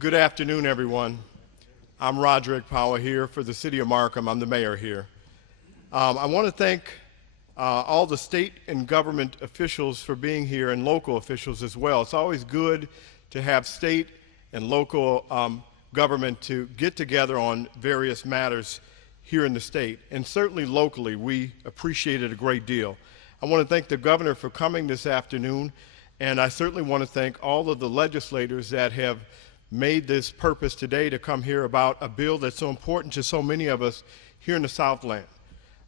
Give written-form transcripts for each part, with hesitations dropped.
Good afternoon, everyone. I'm Roderick Powell here for the City of Markham. I'm the mayor here. I want to thank all the state and government officials for being here and local officials as well. It's always good to have state and local government to get together on various matters here in the state. And certainly locally, we appreciate it a great deal. I want to thank the governor for coming this afternoon, and I certainly want to thank all of the legislators that have made this purpose today to come here about a bill that's so important to so many of us here in the Southland.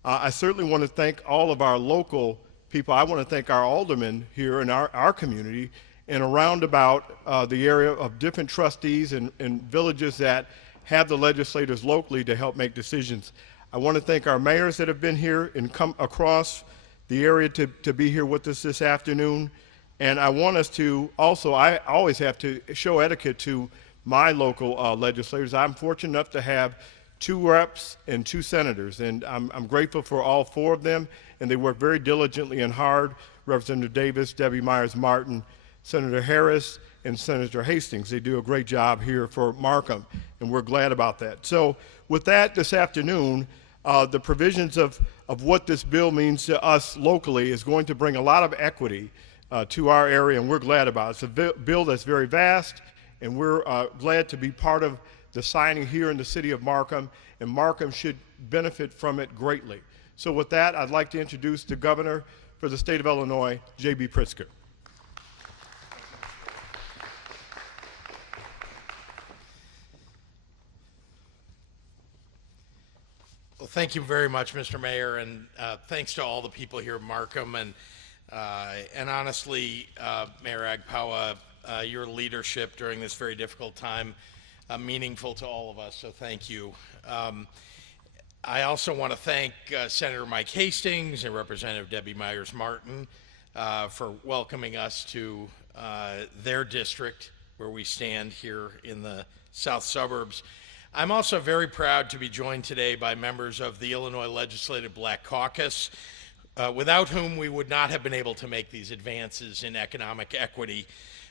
I certainly want to thank all of our local people. I want to thank our aldermen here in our community and around about the area of different trustees and villages that have the legislators locally to help make decisions. I want to thank our mayors that have been here and come across the area to be here with us this afternoon. And I want us to also, I always have to show etiquette to my local legislators. I'm fortunate enough to have 2 reps and 2 senators, and I'm grateful for all 4 of them, and they work very diligently and hard. Representative Davis, Debbie Myers-Martin, Senator Harris, and Senator Hastings. They do a great job here for Markham, and we're glad about that. So with that, this afternoon, the provisions of what this bill means to us locally is going to bring a lot of equity to our area, and we're glad about it. It's a bill that's very vast, and we're glad to be part of the signing here in the city of Markham, and Markham should benefit from it greatly. So with that, I'd like to introduce the governor for the state of Illinois, J.B. Pritzker. Well, thank you very much, Mr. Mayor, and thanks to all the people here in Markham, and honestly, Mayor Agpawa, your leadership during this very difficult time, meaningful to all of us, so thank you. I also want to thank Senator Mike Hastings and Representative Debbie Myers-Martin for welcoming us to their district where we stand here in the south suburbs. I'm also very proud to be joined today by members of the Illinois Legislative Black Caucus, without whom we would not have been able to make these advances in economic equity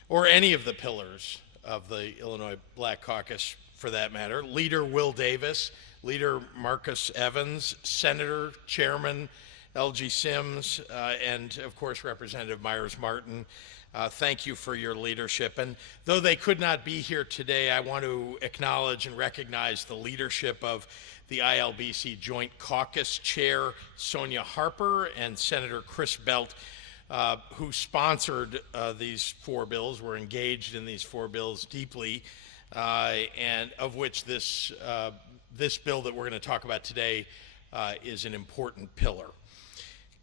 or any of the pillars of the Illinois Black Caucus for that matter. Leader Will Davis, Leader Marcus Evans, Senator, Chairman L.G. Sims, and of course Representative Myers-Martin. Thank you for your leadership. And though they could not be here today, I want to acknowledge and recognize the leadership of the ILBC Joint Caucus Chair Sonia Harper and Senator Chris Belt, who sponsored these 4 bills, were engaged in these 4 bills deeply, and of which this bill that we're going to talk about today is an important pillar.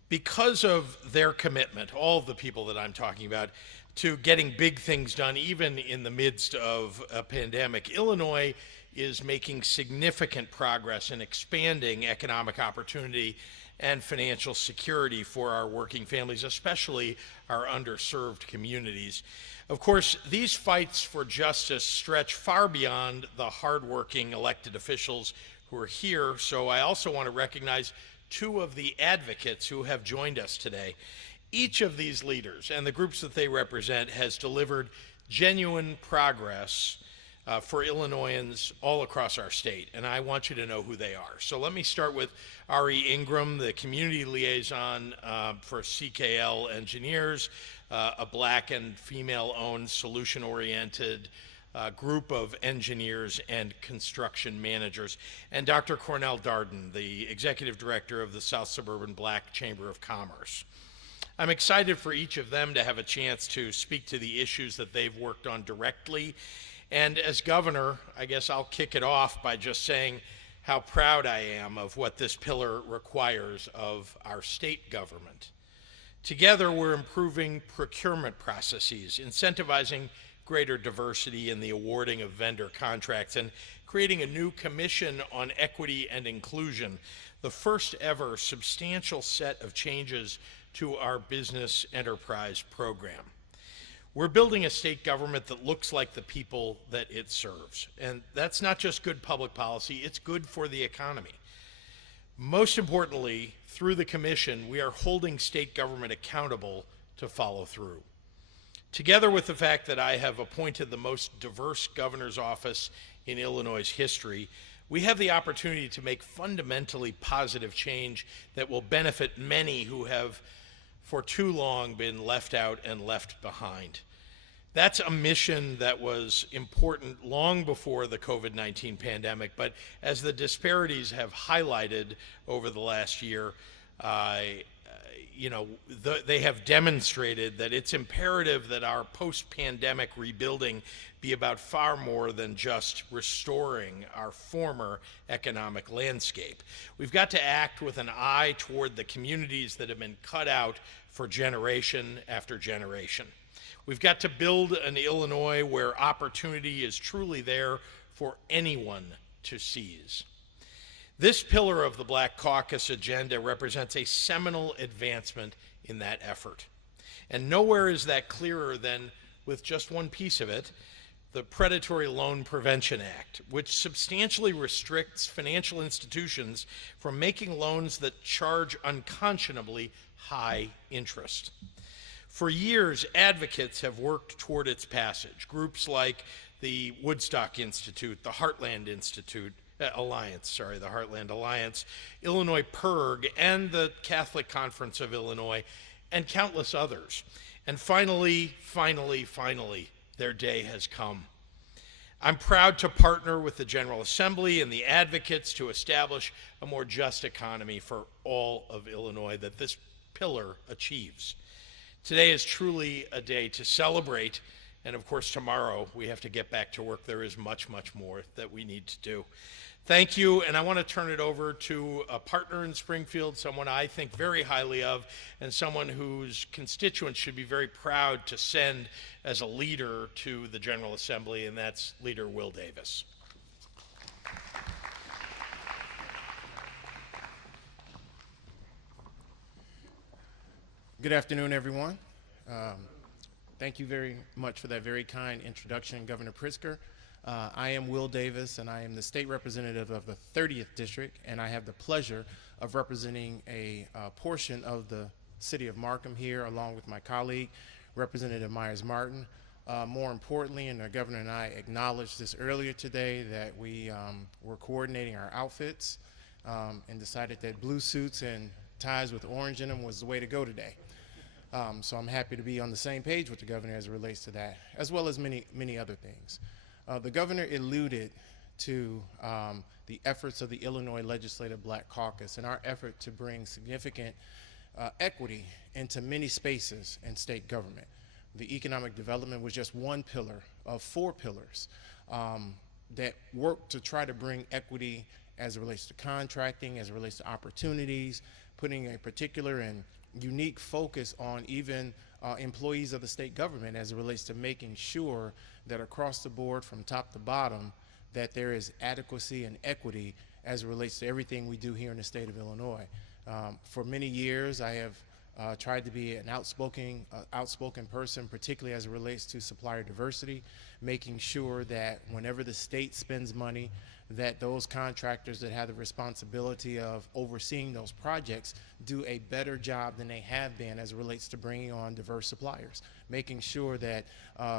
Because of their commitment, all of the people that I'm talking about, to getting big things done, even in the midst of a pandemic, Illinois is making significant progress in expanding economic opportunity and financial security for our working families, especially our underserved communities. Of course, these fights for justice stretch far beyond the hardworking elected officials who are here, so I also want to recognize 2 of the advocates who have joined us today. Each of these leaders and the groups that they represent has delivered genuine progress for Illinoisans all across our state, and I want you to know who they are. So let me start with Ari Ingram, the community liaison for CKL Engineers, a black and female-owned, solution-oriented group of engineers and construction managers, and Dr. Cornell Darden, the executive director of the South Suburban Black Chamber of Commerce. I'm excited for each of them to have a chance to speak to the issues that they've worked on directly. And as governor, I guess I'll kick it off by just saying how proud I am of what this pillar requires of our state government. Together, we're improving procurement processes, incentivizing greater diversity in the awarding of vendor contracts, and creating a new commission on equity and inclusion, the first ever substantial set of changes to our business enterprise program. We're building a state government that looks like the people that it serves. And that's not just good public policy, it's good for the economy. Most importantly, through the commission, we are holding state government accountable to follow through. Together with the fact that I have appointed the most diverse governor's office in Illinois' history, we have the opportunity to make fundamentally positive change that will benefit many who have for too long been left out and left behind. That's a mission that was important long before the COVID-19 pandemic, but as the disparities have highlighted over the last year, they have demonstrated that it's imperative that our post-pandemic rebuilding be about far more than just restoring our former economic landscape. We've got to act with an eye toward the communities that have been cut out for generation after generation. We've got to build an Illinois where opportunity is truly there for anyone to seize. This pillar of the Black Caucus agenda represents a seminal advancement in that effort. And nowhere is that clearer than with just one piece of it, the Predatory Loan Prevention Act, which substantially restricts financial institutions from making loans that charge unconscionably high interest. For years, advocates have worked toward its passage. Groups like the Woodstock Institute, the Heartland Alliance, the Heartland Alliance, Illinois PIRG, and the Catholic Conference of Illinois, and countless others. And finally, their day has come. I'm proud to partner with the General Assembly and the advocates to establish a more just economy for all of Illinois that this pillar achieves. Today is truly a day to celebrate, and of course tomorrow we have to get back to work. There is much more that we need to do. Thank you, and I want to turn it over to a partner in Springfield, someone I think very highly of, and someone whose constituents should be very proud to send as a leader to the General Assembly, and that's Leader Will Davis. Good afternoon, everyone. Thank you very much for that very kind introduction, Governor Pritzker. I am Will Davis, and I am the state representative of the 30th District, and I have the pleasure of representing a portion of the city of Markham here, along with my colleague, Representative Myers-Martin. More importantly, and the governor and I acknowledged this earlier today, that we were coordinating our outfits and decided that blue suits and ties with orange in them was the way to go today. So I'm happy to be on the same page with the governor as it relates to that, as well as many other things. The governor alluded to the efforts of the Illinois Legislative Black Caucus and our effort to bring significant equity into many spaces in state government. The economic development was just one pillar of 4 pillars that work to try to bring equity as it relates to contracting, as it relates to opportunities, putting a particular and unique focus on even employees of the state government as it relates to making sure that across the board from top to bottom that there is adequacy and equity as it relates to everything we do here in the state of Illinois. For many years I have tried to be an outspoken person, particularly as it relates to supplier diversity, making sure that whenever the state spends money, that those contractors that have the responsibility of overseeing those projects do a better job than they have been as it relates to bringing on diverse suppliers, making sure that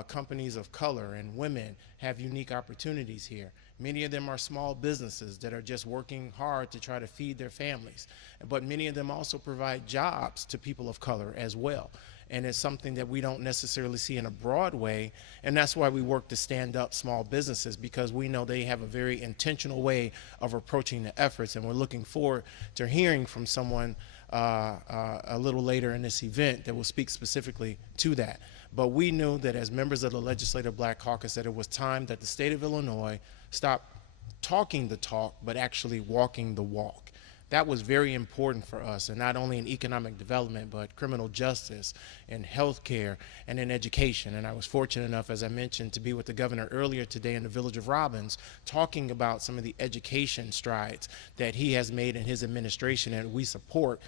companies of color and women have unique opportunities here. Many of them are small businesses that are just working hard to try to feed their families, but many of them also provide jobs to people of color as well. And it's something that we don't necessarily see in a broad way, and that's why we work to stand up small businesses, because we know they have a very intentional way of approaching the efforts, and we're looking forward to hearing from someone a little later in this event that will speak specifically to that. But we knew that as members of the Legislative Black Caucus that it was time that the state of Illinois stop talking the talk, but actually walking the walk. That was very important for us, and not only in economic development, but criminal justice and healthcare and in education. And I was fortunate enough, as I mentioned, to be with the governor earlier today in the village of Robbins, talking about some of the education strides that he has made in his administration and we support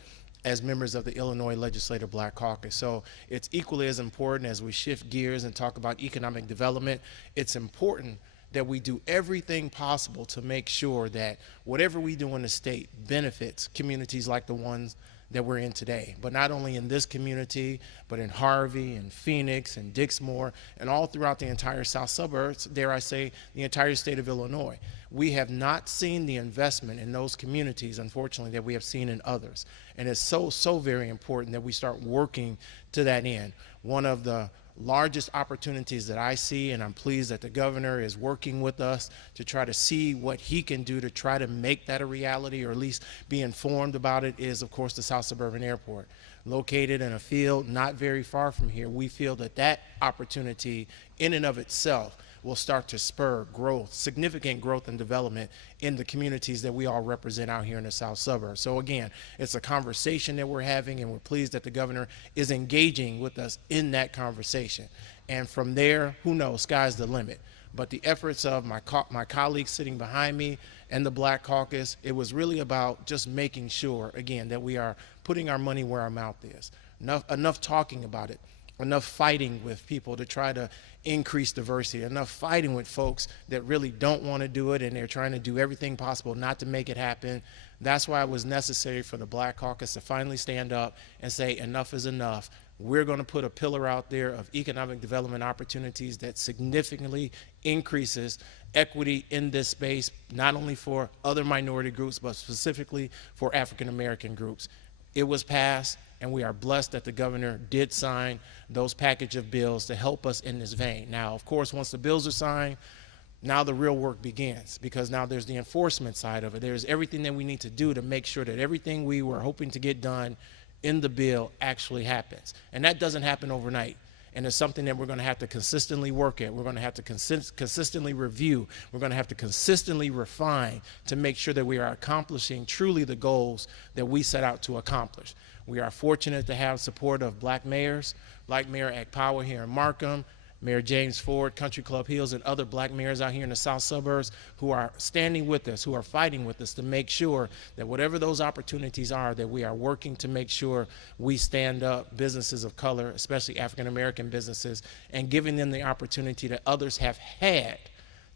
as members of the Illinois Legislative Black Caucus. So it's equally as important as we shift gears and talk about economic development. It's important that we do everything possible to make sure that whatever we do in the state benefits communities like the ones that we're in today. But not only in this community, but in Harvey and Phoenix and Dixmoor and all throughout the entire South suburbs, dare I say, the entire state of Illinois. We have not seen the investment in those communities, unfortunately, that we have seen in others. And it's so very important that we start working to that end. One of the largest opportunities that I see, and I'm pleased that the governor is working with us to try to see what he can do to try to make that a reality, or at least be informed about it, is of course the South Suburban Airport. Located in a field not very far from here, we feel that that opportunity in and of itself will start to spur growth, significant growth and development in the communities that we all represent out here in the South Suburbs. So again, it's a conversation that we're having, and we're pleased that the governor is engaging with us in that conversation. And from there, who knows, sky's the limit. But the efforts of my colleagues sitting behind me and the Black Caucus, it was really about just making sure, again, that we are putting our money where our mouth is. Enough talking about it, enough fighting with people to try to increase diversity, enough fighting with folks that really don't want to do it and they're trying to do everything possible not to make it happen. That's why it was necessary for the Black Caucus to finally stand up and say enough is enough. We're going to put a pillar out there of economic development opportunities that significantly increases equity in this space, not only for other minority groups, but specifically for African American groups. It was passed, and we are blessed that the governor did sign those package of bills to help us in this vein. Now, of course, once the bills are signed, now the real work begins, because now there's the enforcement side of it. There's everything that we need to do to make sure that everything we were hoping to get done in the bill actually happens. And that doesn't happen overnight. And it's something that we're going to have to consistently work at. We're going to have to consistently review. We're going to have to consistently refine to make sure that we are accomplishing truly the goals that we set out to accomplish. We are fortunate to have support of black mayors, like Mayor Akpawa here in Markham, Mayor James Ford, Country Club Hills, and other black mayors out here in the South Suburbs who are standing with us, who are fighting with us to make sure that whatever those opportunities are, that we are working to make sure we stand up businesses of color, especially African American businesses, and giving them the opportunity that others have had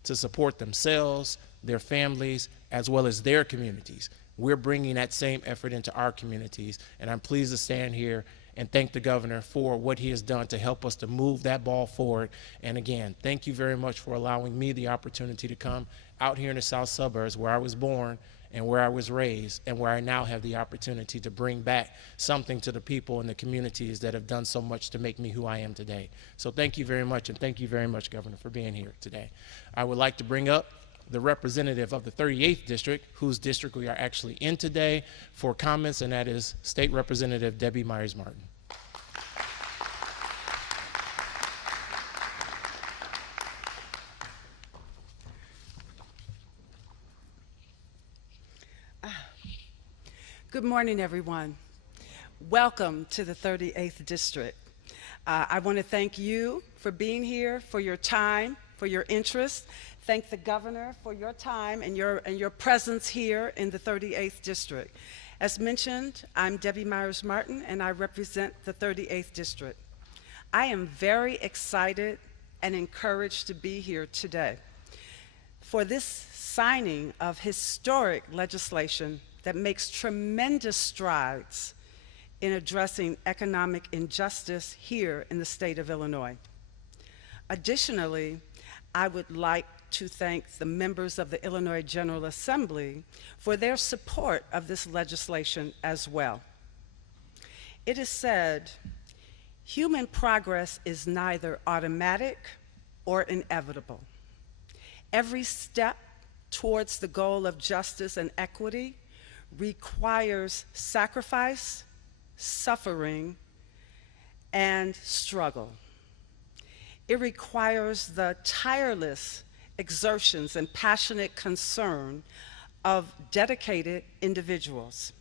to support themselves, their families, as well as their communities. We're bringing that same effort into our communities, and I'm pleased to stand here and thank the governor for what he has done to help us to move that ball forward. And again, thank you very much for allowing me the opportunity to come out here in the South Suburbs, where I was born and where I was raised, and where I now have the opportunity to bring back something to the people and the communities that have done so much to make me who I am today. So thank you very much, and thank you very much, Governor, for being here today. I would like to bring up the representative of the 38th District, whose district we are actually in today, for comments, and that is State Representative Debbie Myers-Martin. Good morning, everyone. Welcome to the 38th District. I want to thank you for being here, for your time, for your interest. Thank the governor for your time and your presence here in the 38th District. As mentioned, I'm Debbie Myers-Martin, and I represent the 38th District. I am very excited and encouraged to be here today for this signing of historic legislation that makes tremendous strides in addressing economic injustice here in the state of Illinois. Additionally, I would like to thank the members of the Illinois General Assembly for their support of this legislation as well. It is said, human progress is neither automatic or inevitable. Every step towards the goal of justice and equity requires sacrifice, suffering, and struggle. It requires the tireless exertions and passionate concern of dedicated individuals.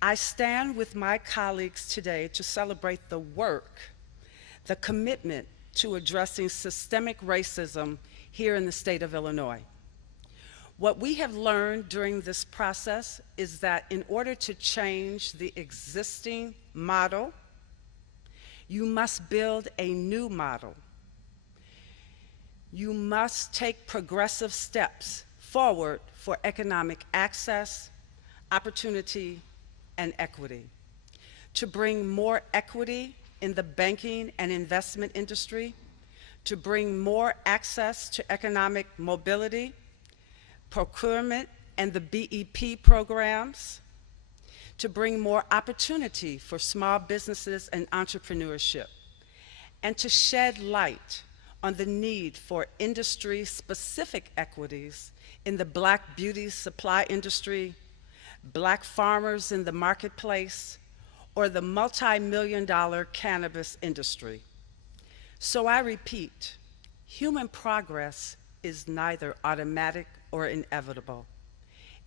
I stand with my colleagues today to celebrate the work, the commitment to addressing systemic racism here in the state of Illinois. What we have learned during this process is that in order to change the existing model, you must build a new model. You must take progressive steps forward for economic access, opportunity, and equity, to bring more equity in the banking and investment industry, to bring more access to economic mobility, procurement, and the BEP programs, to bring more opportunity for small businesses and entrepreneurship, and to shed light on the need for industry-specific equities in the Black beauty supply industry, Black farmers in the marketplace, or the multi-million-dollar cannabis industry. So I repeat, human progress is neither automatic or inevitable.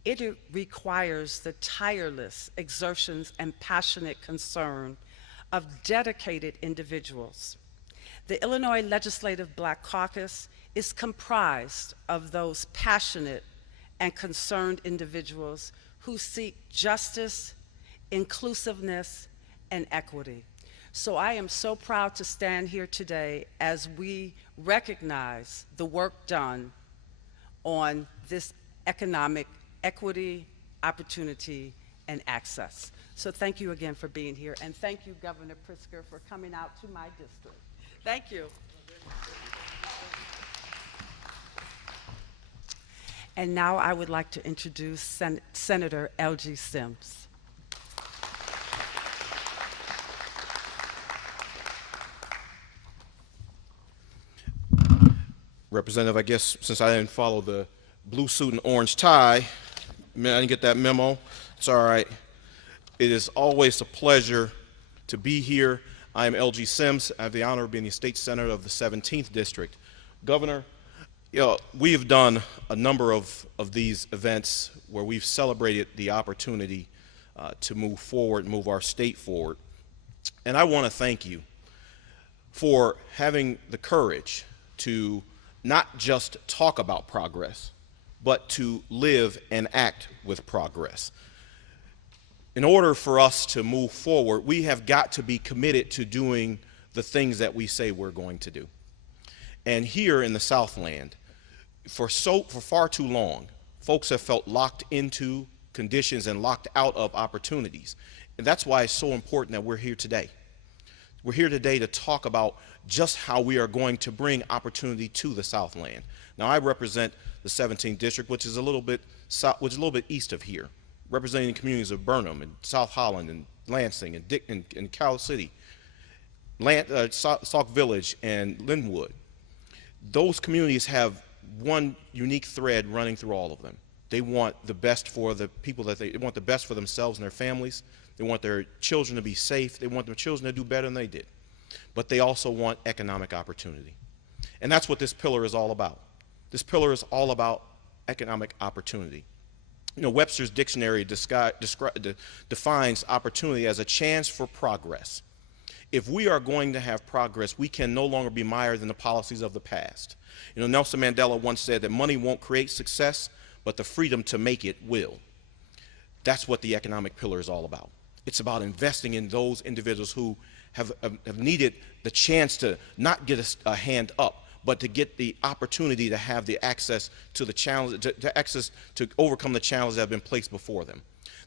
It requires the tireless exertions and passionate concern of dedicated individuals. The Illinois Legislative Black Caucus is comprised of those passionate and concerned individuals who seek justice, inclusiveness, and equity. So I am so proud to stand here today as we recognize the work done on this economic equity, opportunity, and access. So thank you again for being here, and thank you, Governor Pritzker, for coming out to my district. Thank you. And now I would like to introduce Senator L.G. Sims. Representative, I guess since I didn't follow the blue suit and orange tie, I didn't get that memo. It's all right. It is always a pleasure to be here. I am L.G. Sims. I have the honor of being the state senator of the 17th district. Governor, we have done a number of these events where we've celebrated the opportunity to move forward, move our state forward. And I want to thank you for having the courage to not just talk about progress, but to live and act with progress. In order for us to move forward, we have got to be committed to doing the things that we say we're going to do. And here in the Southland, for far too long, folks have felt locked into conditions and locked out of opportunities. And that's why it's so important that we're here today. We're here today to talk about just how we are going to bring opportunity to the Southland. Now, I represent the 17th district, which is a little bit east of here, representing the communities of Burnham and South Holland and Lansing and Cal City, Sauk Village and Linwood. Those communities have one unique thread running through all of them. They want the best for the people they want the best for themselves and their families. They want their children to be safe. They want their children to do better than they did. But they also want economic opportunity. And that's what this pillar is all about. This pillar is all about economic opportunity. You know, Webster's dictionary defines opportunity as a chance for progress. If we are going to have progress, we can no longer be mired in the policies of the past. You know, Nelson Mandela once said that money won't create success, but the freedom to make it will. That's what the economic pillar is all about. It's about investing in those individuals who have needed the chance to not get a hand up, but to get the opportunity to have the access to the challenge, to overcome the challenges that have been placed before them.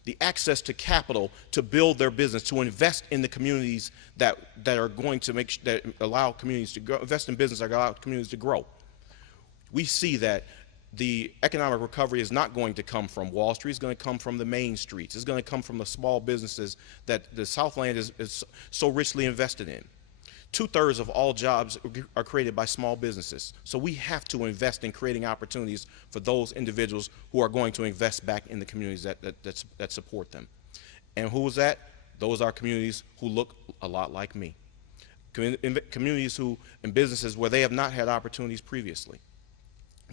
The access to capital to build their business, to invest in the communities that are going to that allow communities to grow, invest in business that allow communities to grow. We see that the economic recovery is not going to come from Wall Street. It's going to come from the main streets. It's going to come from the small businesses that the Southland is so richly invested in. 2/3 of all jobs are created by small businesses. So we have to invest in creating opportunities for those individuals who are going to invest back in the communities that support them. And who is that? Those are communities who look a lot like me. Communities and businesses where they have not had opportunities previously.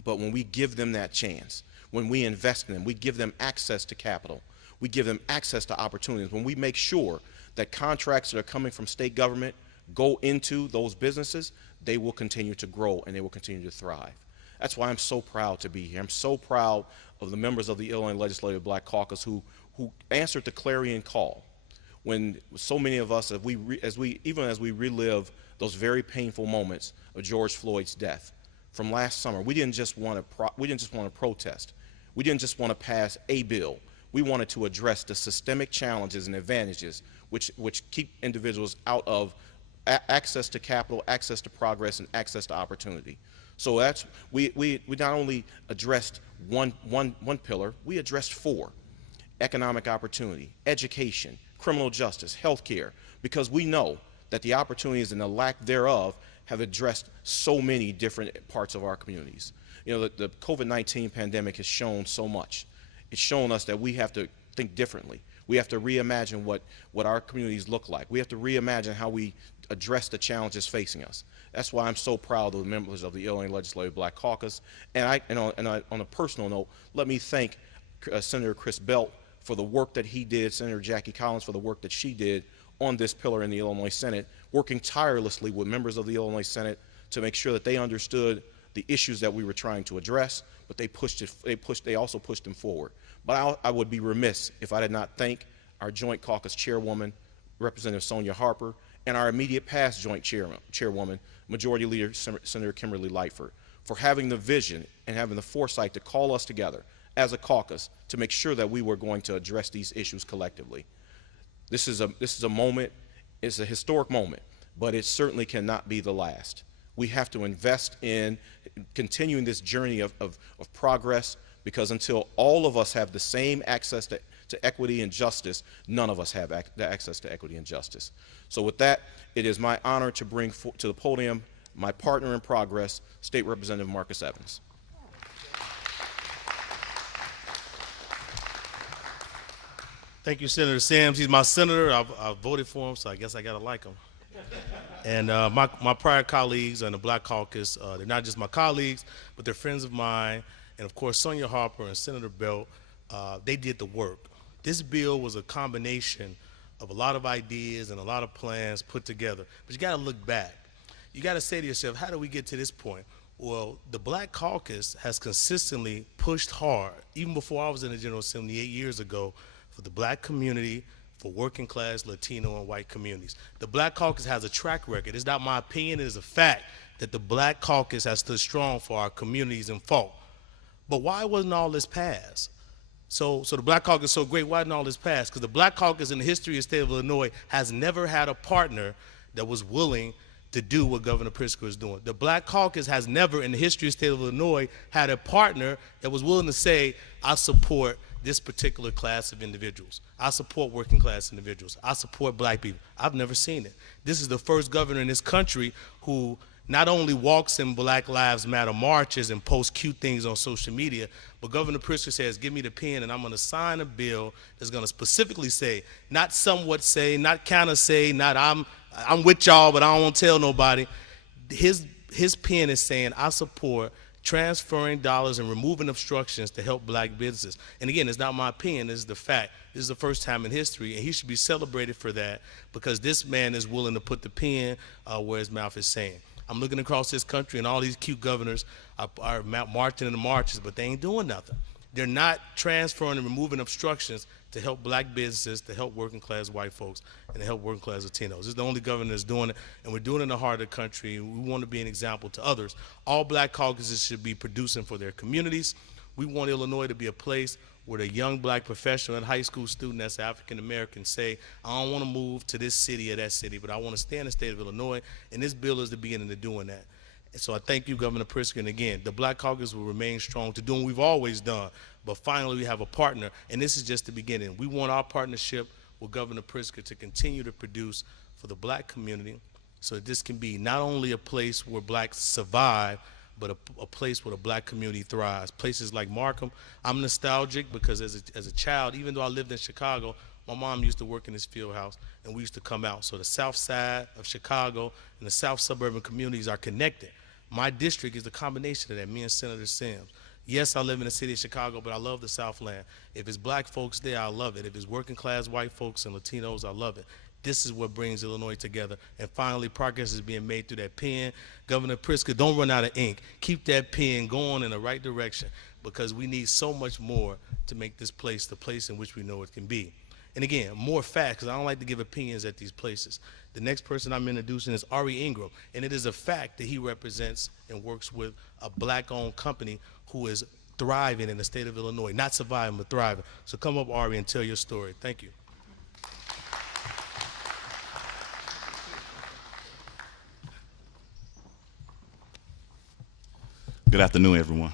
But when we give them that chance, when we invest in them, we give them access to capital, we give them access to opportunities, when we make sure that contracts that are coming from state government go into those businesses, they will continue to grow and they will continue to thrive. That's why I'm so proud to be here. I'm so proud of the members of the Illinois Legislative Black Caucus who answered the clarion call when so many of us, even as we relive those very painful moments of George Floyd's death from last summer. We didn't just want to protest. We didn't just want to pass a bill. We wanted to address the systemic challenges and advantages which keep individuals out of access to capital, access to progress, and access to opportunity. So that's, we not only addressed one pillar, we addressed four: economic opportunity, education, criminal justice, healthcare, because we know that the opportunities and the lack thereof have addressed so many different parts of our communities. You know, the COVID-19 pandemic has shown so much. It's shown us that we have to think differently. We have to reimagine what our communities look like. We have to reimagine how we address the challenges facing us. That's why I'm so proud of the members of the Illinois Legislative Black Caucus. And on a personal note, let me thank Senator Chris Belt for the work that he did, Senator Jackie Collins for the work that she did on this pillar in the Illinois Senate, working tirelessly with members of the Illinois Senate to make sure that they understood the issues that we were trying to address, but they also pushed them forward. But I would be remiss if I did not thank our Joint Caucus Chairwoman, Representative Sonia Harper, and our immediate past Joint Chairwoman, Majority Leader Senator Kimberly Lightford, for having the vision and having the foresight to call us together as a caucus to make sure that we were going to address these issues collectively. This is a moment, it's a historic moment, but it certainly cannot be the last. We have to invest in continuing this journey of progress, because until all of us have the same access to equity and justice, none of us have access to equity and justice. So with that, it is my honor to bring to the podium my partner in progress, State Representative Marcus Evans. Thank you, Senator Sims. He's my senator. I voted for him, so I guess I gotta like him. And my prior colleagues in the Black Caucus, they're not just my colleagues, but they're friends of mine. And of course, Sonia Harper and Senator Belt, they did the work. This bill was a combination of a lot of ideas and a lot of plans put together. But you gotta look back. You gotta say to yourself, how did we get to this point? Well, the Black Caucus has consistently pushed hard, even before I was in the General Assembly 8 years ago, for the black community, for working class, Latino, and white communities. The Black Caucus has a track record. It's not my opinion, it is a fact that the Black Caucus has stood strong for our communities and folk. But why wasn't all this passed? So the Black Caucus is so great, why didn't all this pass? Because the Black Caucus in the history of the state of Illinois has never had a partner that was willing to do what Governor Pritzker is doing. The Black Caucus has never in the history of the state of Illinois had a partner that was willing to say, I support this particular class of individuals. I support working class individuals. I support black people. I've never seen it. This is the first governor in this country who not only walks in Black Lives Matter marches and posts cute things on social media, but Governor Pritzker says, give me the pen and I'm gonna sign a bill that's gonna specifically say, not somewhat say, not kinda say, not I'm with y'all, but I don't wanna tell nobody. His pen is saying, I support transferring dollars and removing obstructions to help black businesses. And again, it's not my opinion, this is the fact. This is the first time in history, and he should be celebrated for that, because this man is willing to put the pen where his mouth is saying. I'm looking across this country, and all these cute governors are marching in the marches, but they ain't doing nothing. They're not transferring and removing obstructions to help black businesses, to help working class white folks, and to help working class Latinos. This is the only governor that's doing it, and we're doing it in the heart of the country. We want to be an example to others. All black caucuses should be producing for their communities. We want Illinois to be a place where the young black professional and high school student that's African American say, I don't want to move to this city or that city, but I want to stay in the state of Illinois, and this bill is the beginning of doing that. And so I thank you, Governor Pritzker, and again, the Black Caucus will remain strong to doing what we've always done, but finally we have a partner, and this is just the beginning. We want our partnership with Governor Pritzker to continue to produce for the black community, so that this can be not only a place where blacks survive, but a place where the black community thrives. Places like Markham, I'm nostalgic because as a child, even though I lived in Chicago, my mom used to work in this field house, and we used to come out. So the south side of Chicago and the south suburban communities are connected. My district is a combination of that, me and Senator Sims. Yes, I live in the city of Chicago, but I love the Southland. If it's black folks there, I love it. If it's working class white folks and Latinos, I love it. This is what brings Illinois together. And finally, progress is being made through that pen. Governor Pritzker, don't run out of ink. Keep that pen going in the right direction, because we need so much more to make this place the place in which we know it can be. And again, more facts, because I don't like to give opinions at these places. The next person I'm introducing is Ari Ingram, and it is a fact that he represents and works with a black-owned company who is thriving in the state of Illinois, not surviving, but thriving. So come up, Ari, and tell your story. Thank you. Good afternoon, everyone.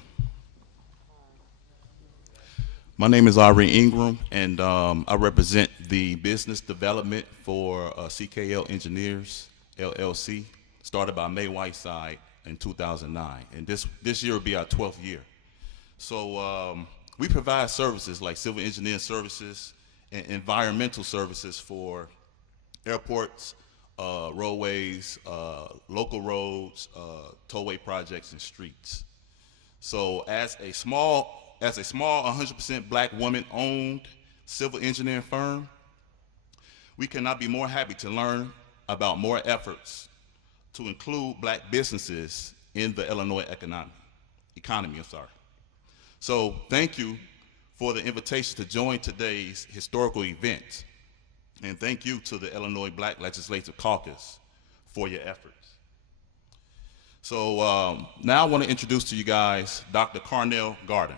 My name is Ari Ingram, and I represent the business development for CKL Engineers, LLC, started by May Whiteside in 2009. And this year will be our 12th year. So we provide services like civil engineering services and environmental services for airports, roadways, local roads, tollway projects, and streets. So as a small 100% black woman-owned civil engineering firm, we cannot be more happy to learn about more efforts to include black businesses in the Illinois economy. So thank you for the invitation to join today's historical event. And thank you to the Illinois Black Legislative Caucus for your efforts. So now I want to introduce to you guys Dr. Carnell Garden.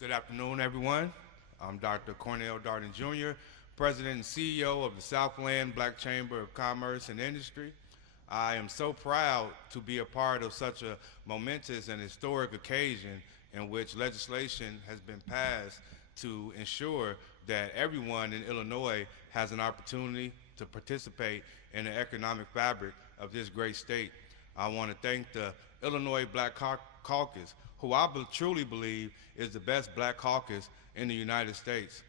Good afternoon, everyone. I'm Dr. Cornell Darden Jr., President and CEO of the Southland Black Chamber of Commerce and Industry. I am so proud to be a part of such a momentous and historic occasion in which legislation has been passed to ensure that everyone in Illinois has an opportunity to participate in the economic fabric of this great state. I want to thank the Illinois Black Caucus, who I truly believe is the best black caucus in the United States.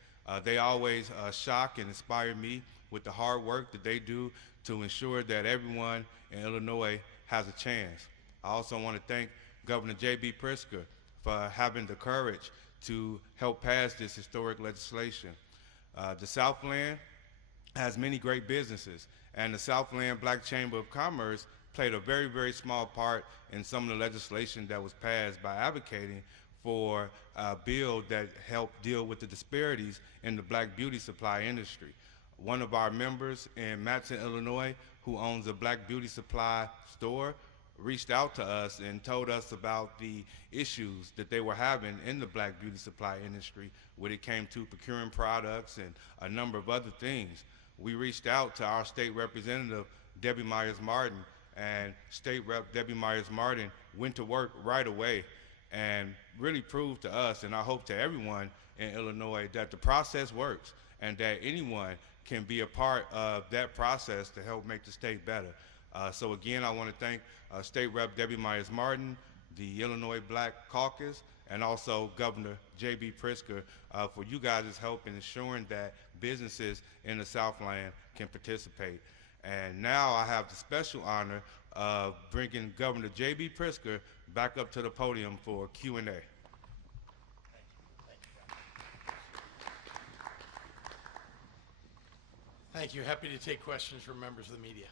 They always shock and inspire me with the hard work that they do to ensure that everyone in Illinois has a chance. I also want to thank Governor J.B. Pritzker for having the courage to help pass this historic legislation. The Southland has many great businesses, and the Southland Black Chamber of Commerce played a very, very small part in some of the legislation that was passed by advocating for a bill that helped deal with the disparities in the black beauty supply industry. One of our members in Matson, Illinois, who owns a black beauty supply store, reached out to us and told us about the issues that they were having in the black beauty supply industry when it came to procuring products and a number of other things. We reached out to our state representative, Debbie Myers-Martin, and State Rep Debbie Myers-Martin went to work right away and really proved to us, and I hope to everyone in Illinois, that the process works and that anyone can be a part of that process to help make the state better. So again, I want to thank State Rep Debbie Myers-Martin, the Illinois Black Caucus, and also Governor J.B. Pritzker for you guys' help in ensuring that businesses in the Southland can participate. And now I have the special honor of bringing Governor J.B. Pritzker back up to the podium for Q&A. Thank you. Happy to take questions from members of the media.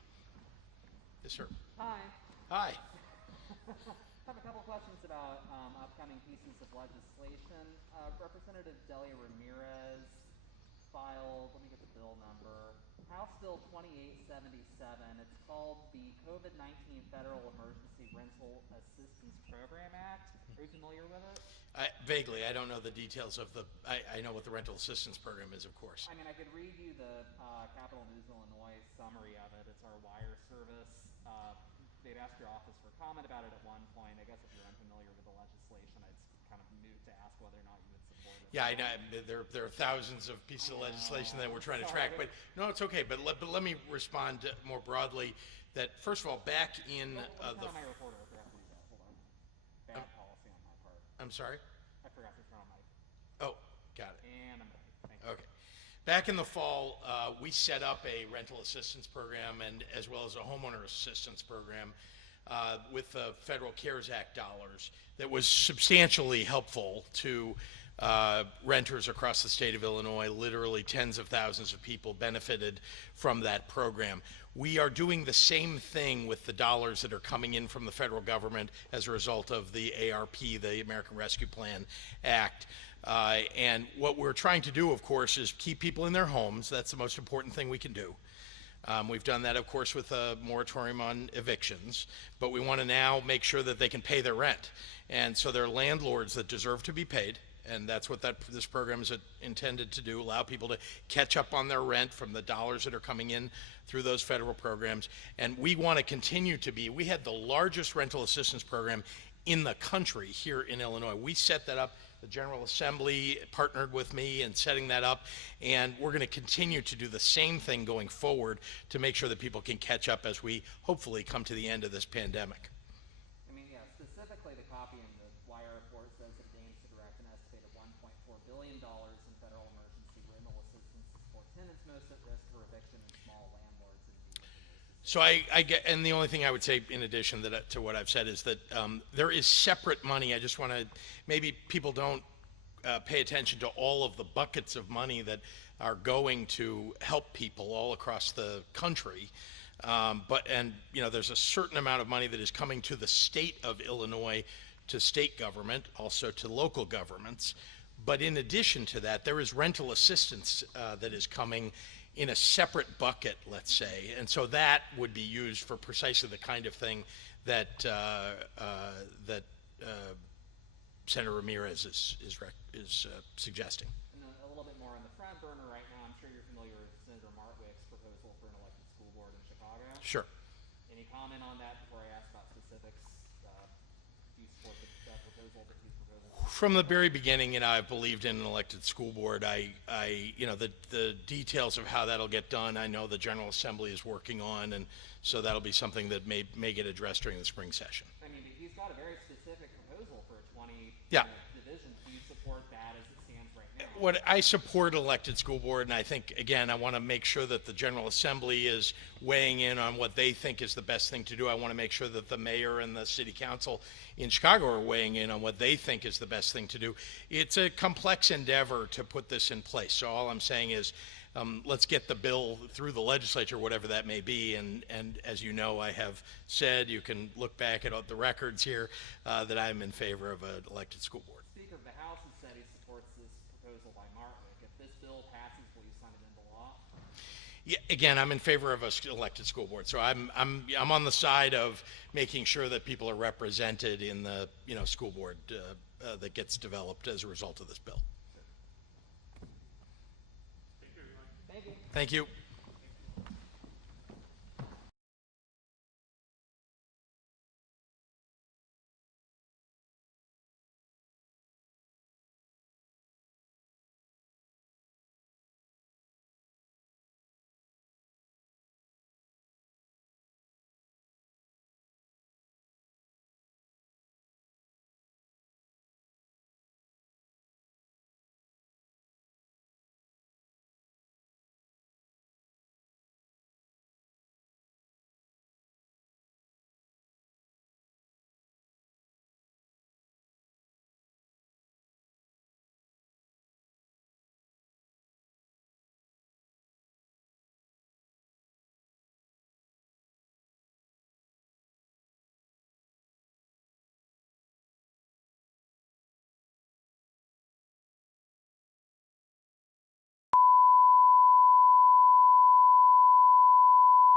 Yes, sir. Hi. Hi. I have a couple questions about upcoming pieces of legislation. Representative Delia Ramirez filed, let me get the bill number, House Bill 2877. It's called the COVID-19 Federal Emergency Rental Assistance Program Act. Are you familiar with it? Vaguely, I don't know the details of the, I know what the rental assistance program is, of course. I mean, I could read you the Capital News Illinois summary of it. It's our wire service. They'd asked your office for comment about it at one point. I guess if you're unfamiliar with the legislation, it's kind of moot to ask whether or not you would support it. Yeah, I know. There are thousands of pieces of legislation that we're trying to track, but no, it's okay. But let me respond more broadly. That first of all, back in the my reporter, I forgot to read that. Hold on. Bad policy on my part. I'm sorry. I forgot to turn on my. Oh, got it. And I'm ready. Thank you. Okay. Back in the fall, we set up a rental assistance program and as well as a homeowner assistance program with the Federal CARES Act dollars that was substantially helpful to renters across the state of Illinois. Literally tens of thousands of people benefited from that program. We are doing the same thing with the dollars that are coming in from the federal government as a result of the ARP, the American Rescue Plan Act. And what we're trying to do, of course, is keep people in their homes. That's the most important thing we can do. We've done that, of course, with a moratorium on evictions, but we want to now make sure that they can pay their rent. And so there are landlords that deserve to be paid, and that's what this program is intended to do, allow people to catch up on their rent from the dollars that are coming in through those federal programs. And we want to continue to be, we had the largest rental assistance program in the country here in Illinois. We set that up. The General Assembly partnered with me in setting that up, and we're going to continue to do the same thing going forward to make sure that people can catch up as we hopefully come to the end of this pandemic. I mean, yeah, specifically the copy in the Wire report says that it aims to direct an estimated $1.4 billion in federal emergency rental assistance to support tenants most at risk for eviction and small landlords in need of the most. So I get, and the only thing I would say in addition to what I've said is that there is separate money. I just want to, maybe people don't pay attention to all of the buckets of money that are going to help people all across the country. And you know, there's a certain amount of money that is coming to the state of Illinois, to state government, also to local governments. But in addition to that, there is rental assistance that is coming in a separate bucket, let's say, and so that would be used for precisely the kind of thing that Senator Ramirez is suggesting. And a little bit more on the front burner right now, I'm sure you're familiar with Senator Martwick's proposal for an elected school board in Chicago. Sure. Any comment on that before I ask about specifics? Do you support that proposal, that he's proposing? From the very beginning, you know, I've believed in an elected school board. You know, the details of how that'll get done, I know the General Assembly is working on, and so that'll be something that may get addressed during the spring session. I mean, but he's got a very specific proposal for a 20 Yeah. division. Do you support that as it stands right now? What I support elected school board, and I think, again, I want to make sure that the General Assembly is weighing in on what they think is the best thing to do. I want to make sure that the mayor and the city council in Chicago are weighing in on what they think is the best thing to do. It's a complex endeavor to put this in place. So all I'm saying is, let's get the bill through the legislature, whatever that may be. And as you know, I have said, you can look back at the records here, that I'm in favor of an elected school board. Speaker of the House has said he supports this proposal by Martwick. If this bill passes, will you sign it into law? Yeah, again, I'm in favor of an elected school board. So I'm on the side of making sure that people are represented in the school board that gets developed as a result of this bill. Thank you. Thank you.